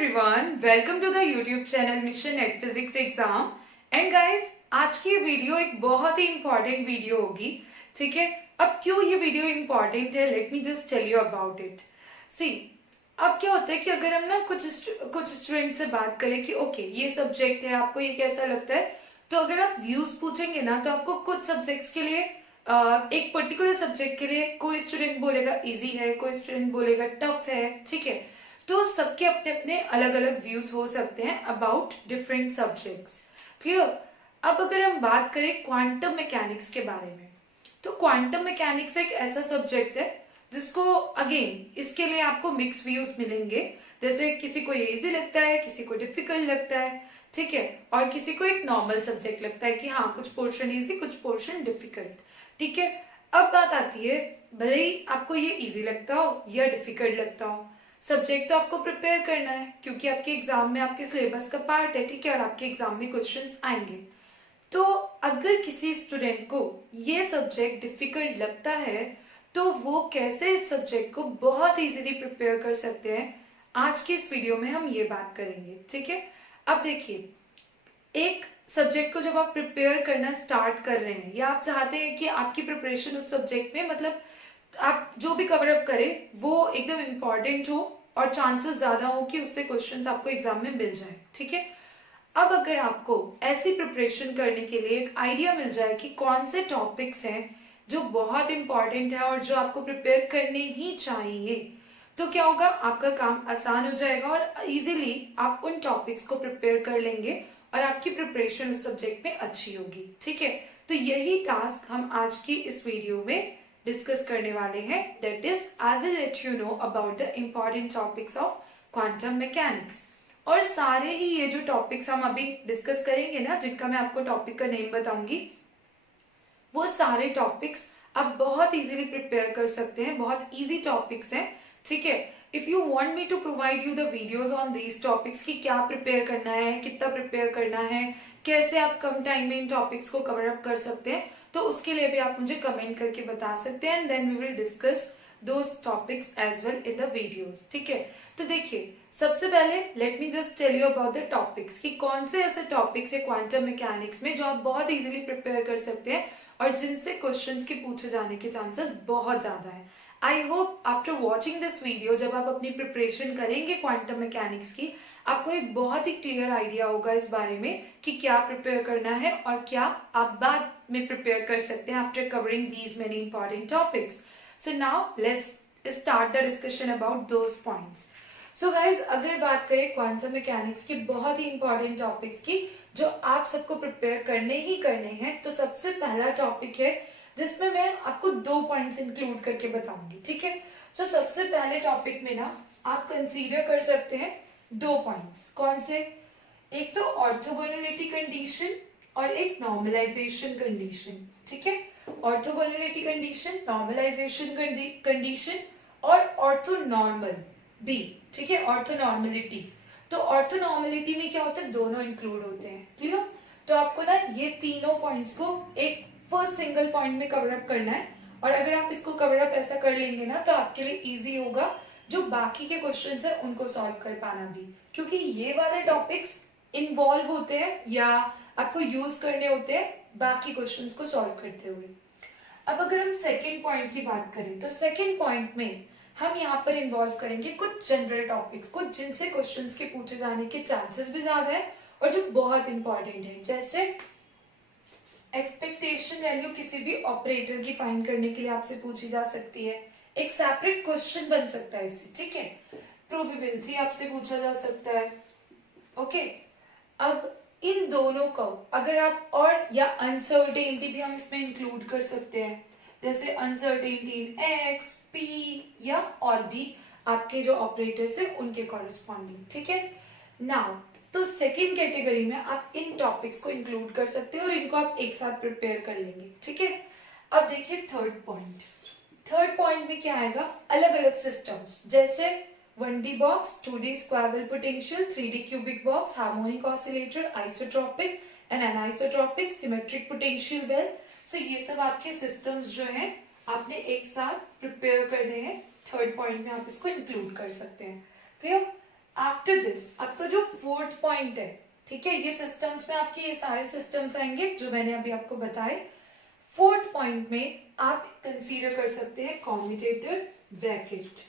everyone, welcome to the YouTube channel Mission Net Physics Exam. And guys, आज की video एक बहुत ही important video होगी, ठीक है। अब क्यों ये वीडियो इम्पॉर्टेंट है, let me just tell you about it. See, अब क्या होता है कि अगर हम ना कुछ स्टूडेंट से बात करें कि ओके ये सब्जेक्ट है, आपको ये कैसा लगता है, तो अगर आप व्यूज पूछेंगे ना तो आपको कुछ सब्जेक्ट्स के लिए एक पर्टिकुलर सब्जेक्ट के लिए कोई स्टूडेंट बोलेगा इजी है, कोई स्टूडेंट बोलेगा टफ है, ठीक है। तो सबके अपने अपने अलग अलग व्यूज हो सकते हैं अबाउट डिफरेंट सब्जेक्ट्स, क्लियर। अब अगर हम बात करें क्वांटम मैकेनिक्स के बारे में, तो क्वांटम मैकेनिक्स एक ऐसा सब्जेक्ट है जिसको अगेन इसके लिए आपको मिक्स व्यूज मिलेंगे। जैसे किसी को ये इजी लगता है, किसी को डिफिकल्ट लगता है, ठीक है, और किसी को एक नॉर्मल सब्जेक्ट लगता है कि हाँ कुछ पोर्शन इजी कुछ पोर्शन डिफिकल्ट, ठीक है। अब बात आती है, भले ही आपको ये इजी लगता हो या डिफिकल्ट लगता हो, सब्जेक्ट तो आपको प्रिपेयर करना है क्योंकि आपके एग्जाम में आपके सिलेबस का पार्ट है, ठीक है, और आपके एग्जाम में क्वेश्चंस आएंगे। तो अगर किसी स्टूडेंट को ये सब्जेक्ट डिफिकल्ट लगता है तो वो कैसे इस सब्जेक्ट को बहुत इजीली प्रिपेयर कर सकते हैं, आज की इस वीडियो में हम ये बात करेंगे, ठीक है। अब देखिए, एक सब्जेक्ट को जब आप प्रिपेयर करना स्टार्ट कर रहे हैं या आप चाहते हैं कि आपकी प्रिपरेशन उस सब्जेक्ट में, मतलब आप जो भी कवर अप करें वो एकदम इम्पोर्टेंट हो और चांसेस ज्यादा हो कि उससे क्वेश्चंस आपको एग्जाम में मिल जाए, ठीक है। अब अगर आपको ऐसी प्रिपरेशन करने के लिए एक आइडिया मिल जाए कि कौन से टॉपिक्स हैं जो बहुत इंपॉर्टेंट है और जो आपको प्रिपेयर करने ही चाहिए, तो क्या होगा, आपका काम आसान हो जाएगा और इजीली आप उन टॉपिक्स को प्रिपेयर कर लेंगे और आपकी प्रिपरेशन उस सब्जेक्ट में अच्छी होगी, ठीक है। तो यही टास्क हम आज की इस वीडियो में डिस्कस करने वाले हैं। That is I will let you know about the important topics of quantum mechanics. और सारे ही ये जो टॉपिक्स हम अभी डिस्कस करेंगे ना, जिनका मैं आपको टॉपिक का नेम बताऊंगी, वो सारे टॉपिक्स आप बहुत इजीली प्रिपेयर कर सकते हैं, बहुत इजी टॉपिक्स हैं, ठीक है। If you want me to provide you the videos on these topics कि क्या प्रिपेयर करना है, कितना प्रिपेयर करना है, कैसे आप कम टाइम में इन टॉपिक्स को कवर अप कर सकते हैं, तो उसके लिए भी आप मुझे कमेंट करके बता सकते हैं, and then we will discuss those topics as well in the videos, ठीक है। तो देखिए, सबसे पहले let me just tell you about the topics कि कौन से ऐसे टॉपिक्स है क्वांटम मैकेनिक्स में जो आप बहुत इजीली प्रिपेयर कर सकते हैं और जिनसे क्वेश्चंस के पूछे जाने के चांसेस बहुत ज्यादा है। I hope after watching this video, जब आप अपनी प्रिपरेशन करेंगे क्वांटम मैकेनिक्स की, आपको एक बहुत ही क्लियर आइडिया होगा इस बारे में कि क्या प्रिपेयर करना है और क्या आप बाद में प्रिपेयर कर सकते हैं after covering these many important topics. So now let's start the discussion about those points. So guys, अगर बात करें क्वांटम मैकेनिक्स के बहुत ही इंपॉर्टेंट टॉपिक्स की जो आप सबको प्रिपेयर करने ही करने हैं, तो सबसे पहला टॉपिक है जिसमें मैं आपको 2 पॉइंट्स इंक्लूड करके बताऊंगी, ठीक है। तो सबसे पहले टॉपिक में ना आप कंसीडर कर सकते हैं 2 पॉइंट्स। कौन से? एक तो ऑर्थोगोनैलिटी कंडीशन और एक नॉर्मलाइजेशन कंडीशन, ठीक है। ऑर्थोगोनैलिटी कंडीशन, नॉर्मलाइजेशन कंडीशन और ऑर्थोनॉर्मल भी, ठीक है, ऑर्थोनॉर्मलिटी। तो ऑर्थोनॉर्मलिटी में क्या होता है, दोनों इंक्लूड होते हैं, क्लियर। तो आपको ना ये तीनों पॉइंट्स को एक फर्स्ट सिंगल पॉइंट में कवर अप करना है, और अगर आप इसको कवर अप ऐसा कर लेंगे ना तो आपके लिए इजी होगा जो बाकी के क्वेश्चंस है उनको सॉल्व कर पाना भी, क्योंकि ये वाले टॉपिक्स इन्वॉल्व होते हैं या आपको यूज करने होते हैं बाकी क्वेश्चंस को सॉल्व करते हुए। अब अगर हम सेकेंड पॉइंट की बात करें, तो सेकेंड पॉइंट में हम यहाँ पर इन्वॉल्व करेंगे कुछ जनरल टॉपिक्स को जिनसे क्वेश्चंस के पूछे जाने के चांसेस भी ज्यादा है और जो बहुत इंपॉर्टेंट है। जैसे एक्सपेक्टेशन वैल्यू किसी भी ऑपरेटर की फाइंड करने के लिए आपसे पूछी जा सकती है, एक सेपरेट क्वेश्चन बन सकता है इससे, ठीक है। प्रोबेबिलिटी आपसे पूछा जा सकता है, ओके। अब इन दोनों को अगर आप, और या अनसर्टेनिटी भी हम इसमें इंक्लूड कर सकते हैं, जैसे अनसर्टेनिटी इन एक्स, पी या और भी आपके जो ऑपरेटर्स है उनके कॉरेस्पॉन्डिंग, ठीक है। नाउ तो सेकेंड कैटेगरी में आप इन टॉपिक्स को इंक्लूड कर सकते हैं और इनको आप एक साथ प्रिपेयर कर लेंगे, ठीक है। अब देखिए थर्ड पॉइंट। थर्ड पॉइंट में क्या आएगा, अलग अलग सिस्टम्स, जैसे 1D box, 2D square well potential, 3D cubic box, harmonic oscillator, isotropic and anisotropic, symmetric potential well. सो ये सब आपके सिस्टम्स जो हैं आपने एक साथ प्रिपेयर करने हैं। थर्ड पॉइंट में आप इसको इंक्लूड कर सकते हैं, क्लियर। आफ्टर दिस आपका जो फोर्थ पॉइंट है, ठीक है, ये सिस्टम्स में आपके ये सारे सिस्टम्स आएंगे जो मैंने अभी आपको बताए। फोर्थ पॉइंट में आप कंसीडर कर सकते हैं कॉम्यूटेटर ब्रैकेट।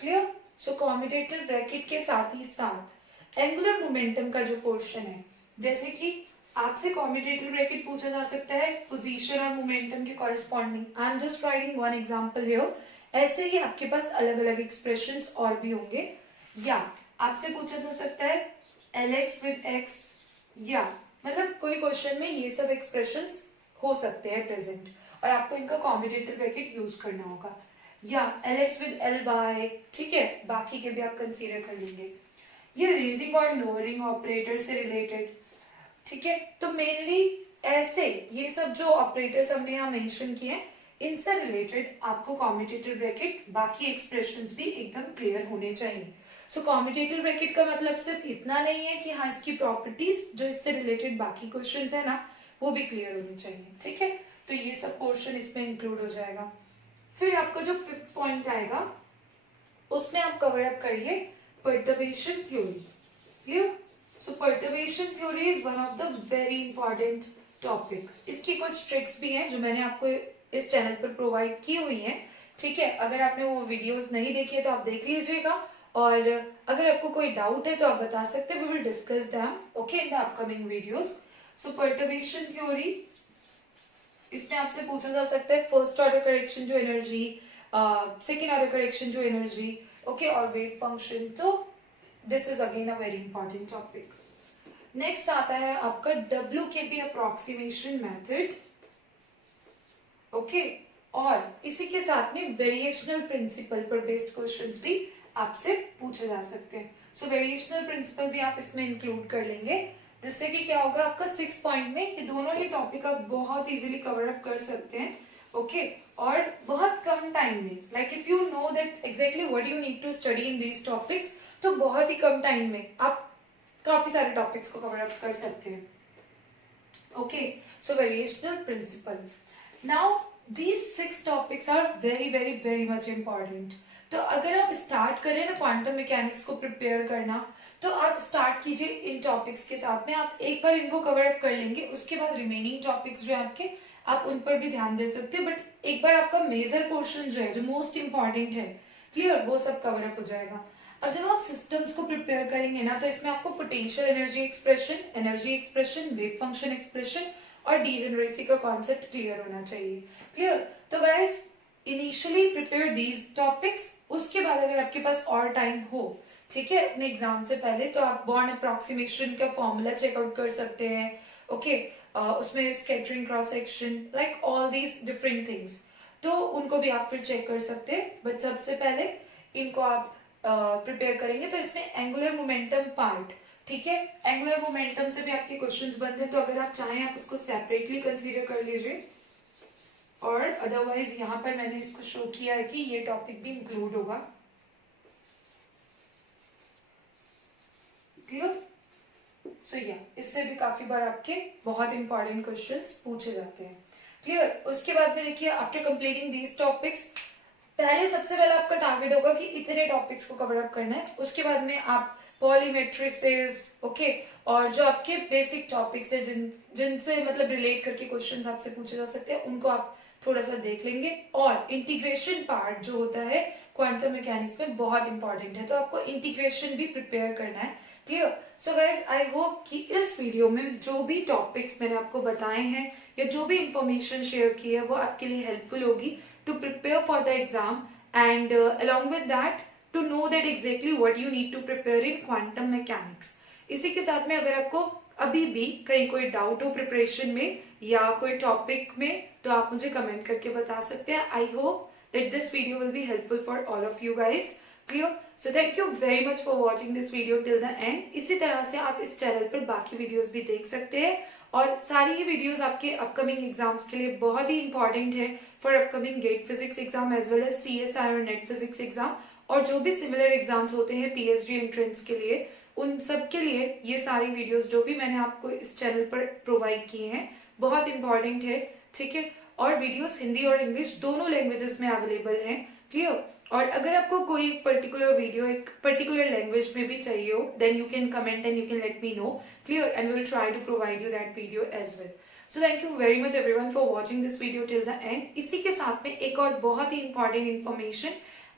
क्लियर? सो कॉम्यूटेटर ब्रैकेट के साथ ही साथ एंगुलर मोमेंटम का जो पोर्शन है, जैसे कि आपसे कॉम्यूटेटर ब्रैकेट पूछा जा सकता है पोजीशन और मोमेंटम के corresponding. I am just writing one example here. ऐसे ही आपके पास अलग अलग एक्सप्रेशंस और भी होंगे, या आपसे पूछा जा सकता है Lx with x, या मतलब कोई क्वेश्चन में ये सब एक्सप्रेशंस हो सकते हैं प्रेजेंट और आपको इनका कॉम्यूटेटर ब्रैकेट यूज करना होगा, या Lx with Ly, ठीक है, बाकी के भी आप कंसीडर कर लेंगे। ये रेजिंग और लोअरिंग ऑपरेटर से रिलेटेड, ठीक है, तो मेनली ऐसे ये सब जो ऑपरेटर्स हमने यहाँ मेंशन किए हैं इनसे रिलेटेड आपको कॉम्यूटेटर ब्रैकेट बाकी एक्सप्रेशंस भी एकदम क्लियर होने चाहिए। सो कॉम्यूटेटर ब्रैकेट का मतलब सिर्फ इतना नहीं है कि हाँ इसकी प्रॉपर्टीज जो इससे रिलेटेड बाकी क्वेश्चंस है ना वो भी क्लियर होनी चाहिए, ठीक है, तो ये सब पोर्शन इसमें इंक्लूड हो जाएगा। फिर आपका जो फिफ्थ पॉइंट आएगा उसमें आप कवर अप करिए perturbation theory. Clear? So perturbation theory is one of the very important topic. इसकी कुछ ट्रिक्स भी हैं जो मैंने आपको इस चैनल पर प्रोवाइड की हुई हैं, ठीक है, अगर आपने वो वीडियोस नहीं देखी है तो आप देख लीजिएगा, और अगर आपको कोई डाउट है तो आप बता सकते हैं, we will discuss them okay in the upcoming videos. So perturbation theory, इसमें आपसे पूछा जा सकता है फर्स्ट ऑर्डर करेक्शन जो एनर्जी, सेकेंड ऑर्डर करेक्शन जो एनर्जी, ओके, और वेव फंक्शन, तो this is again a very important topic. Next आता है आपका WKB अप्रोक्सीमेशन मेथड, ओके, और इसी के साथ में वेरिएशनल प्रिंसिपल पर बेस्ड क्वेश्चंस भी आपसे पूछे जा सकते हैं। सो वेरिएशनल प्रिंसिपल भी आप इसमें इंक्लूड कर लेंगे, जिससे कि क्या होगा आपका 6 पॉइंट में ये दोनों ही टॉपिक आप बहुत इजीली कवर अप कर सकते हैं, ओके, और बहुत कम टाइम में, like if you know that exactly what you need to study in these topics, तो बहुत ही कम टाइम में आप काफी सारे टॉपिक्स को कवर अप कर सकते हैं, okay. So variational principle, now these 6 topics are very very very much important। तो अगर आप स्टार्ट करें ना क्वांटम मैकेनिक्स को प्रिपेयर करना, तो आप स्टार्ट कीजिए इन टॉपिक्स के साथ में, आप एक बार इनको कवर अप कर लेंगे, उसके बाद रिमेनिंग टॉपिक्स जो है आपके आप उन पर भी ध्यान दे सकते हैं, बट एक बार आपका मेजर पोर्शन जो है जो मोस्ट इंपॉर्टेंट है, क्लियर, वो सब कवर अप हो जाएगा। अब जब आप सिस्टम्स को प्रिपेयर करेंगे ना, तो इसमें आपको potential energy expression, wave function expression और डीजेनरेसी का कॉन्सेप्ट क्लियर होना चाहिए। क्लियर? तो guys initially prepare these topics, उसके बाद अगर आपके पास और टाइम हो, ठीक है, अपने एग्जाम से पहले, तो आप बॉर्न अप्रोक्सीमेशन का फॉर्मूला चेकआउट कर सकते हैं, ओके, उसमें scattering, cross section, like all these different things, तो उनको भी आप फिर चेक कर सकते हैं, बट सबसे पहले इनको आप प्रिपेयर करेंगे। तो इसमें एंगुलर मोमेंटम पार्ट, ठीक है, एंगुलर मोमेंटम से भी आपके क्वेश्चंस बनते हैं, तो अगर आप चाहें आप उसको सेपरेटली कंसीडर कर लीजिए, और अदरवाइज यहाँ पर मैंने इसको शो किया है कि ये टॉपिक भी इंक्लूड होगा। क्लियर? सो या इससे भी काफी बार आपके बहुत इंपॉर्टेंट क्वेश्चंस पूछे जाते हैं। क्लियर? उसके बाद में देखिए आफ्टर कंप्लीटिंग दीज टॉपिक्स, पहले सबसे पहले आपका टारगेट होगा कि इतने टॉपिक्स को कवर अप करना है, उसके बाद में आप पॉलीमेट्रिसेस, ओके, और जो आपके बेसिक टॉपिक्स है जिनसे मतलब रिलेट करके क्वेश्चंस आपसे पूछे जा सकते हैं, उनको आप थोड़ा सा देख लेंगे, और इंटीग्रेशन पार्ट जो होता है क्वांटम मैकेनिक्स में बहुत इंपॉर्टेंट है, तो आपको इंटीग्रेशन भी प्रिपेयर करना है। Clear? So guys I hope कि इस वीडियो में जो भी टॉपिक्स मैंने आपको बताए हैं या जो भी इंफॉर्मेशन शेयर की है वो आपके लिए हेल्पफुल होगी to prepare for the exam, and along with that to know that exactly what you need to prepare in quantum mechanics। इसी के साथ में अगर आपको अभी भी कहीं कोई डाउट हो प्रिपरेशन में या कोई टॉपिक में, तो आप मुझे कमेंट करके बता सकते हैं। I hope that this video will be helpful for all of you guys। Clear? So thank you very much for watching this video till the end। इसी तरह से आप इस चैनल पर बाकी वीडियोस भी देख सकते हैं, और सारी ही वीडियोस आपके अपकमिंग एग्जाम्स के लिए बहुत ही इंपॉर्टेंट है for upcoming GATE physics exam as well as CSI और नेट फिजिक्स एग्जाम, और जो भी सिमिलर एग्जाम्स होते हैं PhD एंट्रेंस के लिए, उन सब के लिए ये सारी वीडियोस जो भी मैंने आपको इस चैनल पर प्रोवाइड किए हैं बहुत इंपॉर्टेंट है, ठीक है, और वीडियोस हिंदी और इंग्लिश दोनों लैंग्वेजेस में अवेलेबल हैं। क्लियर? और अगर आपको कोई पर्टिकुलर वीडियो एक पर्टिकुलर लैंग्वेज में भी चाहिए हो, then you can comment and you can let me know, clear, and will try to provide you that video as well. So thank you very much everyone for watching this video till the end. इसी के साथ में एक और बहुत ही important information,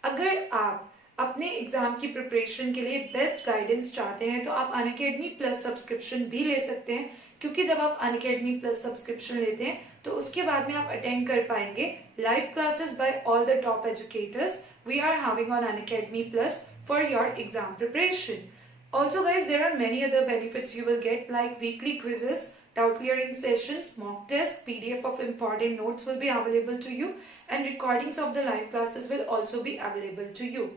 अगर आप अपने एग्जाम की प्रिपरेशन के लिए बेस्ट गाइडेंस चाहते हैं तो आप अनअकैडमी प्लस सब्सक्रिप्शन भी ले सकते हैं, क्योंकि जब आप अनअकैडमी प्लस सब्सक्रिप्शन लेते हैं तो उसके बाद में आप अटेंड कर पाएंगे live classes by all the top educators we are having on Unacademy Plus for your exam preparation. Also guys, there are many other benefits you will get like weekly quizzes, doubt clearing sessions, mock tests, PDF of important notes will be available to you, and recordings of the live classes will also be available to you.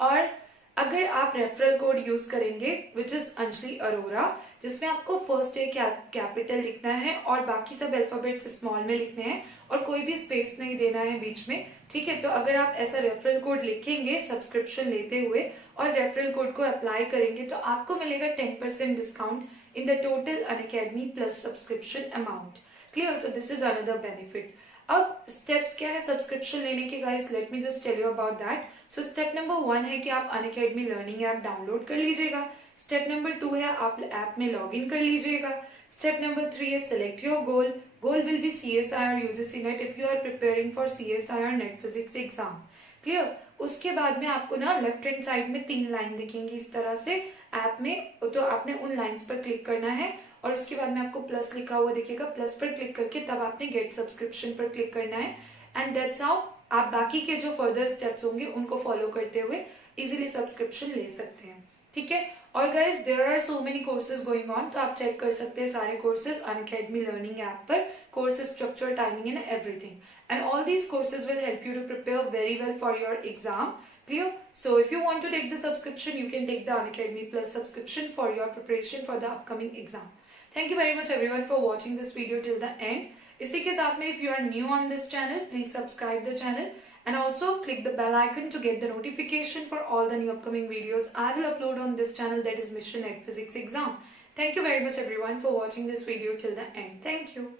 और अगर आप referral code use करेंगे which is Anjali Arora, जिसमें आपको first A capital लिखना है और बाकी सब अल्फाबेट्स स्मॉल में लिखने हैं और कोई भी स्पेस नहीं देना है बीच में, ठीक है. तो अगर आप ऐसा रेफरल कोड लिखेंगे सब्सक्रिप्शन लेते हुए और रेफरल कोड को अप्लाई करेंगे तो आपको मिलेगा 10% discount in the total Unacademy Plus subscription amount. Clear. तो दिस इज अनदर बेनिफिट. अब स्टेप्स क्या है सब्सक्रिप्शन लेने के guys, let me just tell you about that. So step number 1 है कि आप अनअकैडमी लर्निंग ऐप डाउनलोड कर लीजिएगा. स्टेप नंबर 2 है आप ऐप में लॉग इन कर लीजिएगा. स्टेप नंबर 3 है select your goal. Goal will be CSIR UGC NET if you are preparing for CSIR NET physics exam. Clear. उसके बाद में आपको ना लेफ्ट हैंड साइड में 3 लाइन दिखेंगी इस तरह से ऐप में, तो आपने उन लाइंस पर क्लिक करना है और उसके बाद में आपको प्लस लिखा हुआ दिखेगा. प्लस पर क्लिक करके तब आपने गेट सब्सक्रिप्शन पर क्लिक करना है एंड दैट्स हाउ आप बाकी के जो फर्दर स्टेप्स होंगे उनको फॉलो करते हुए इजीली सब्सक्रिप्शन ले सकते हैं. ठीक है. और guys there are so many courses going on, तो आप चेक कर सकते हैं सारे कोर्सेज अनअकैडमी लर्निंग ऐप पर, courses structure, timing and everything, and all these courses will help you to prepare very well for your exam. Clear? So if you want to take the subscription, you can take the Unacademy Plus subscription for your preparation for the upcoming exam. Thank you very much everyone for watching this video till the end. इसी के साथ में if you are new on this channel, please subscribe the channel and also click the bell icon to get the notification for all the new upcoming videos I will upload on this channel, that is Mission Ed Physics Exam. Thank you very much everyone for watching this video till the end. Thank you.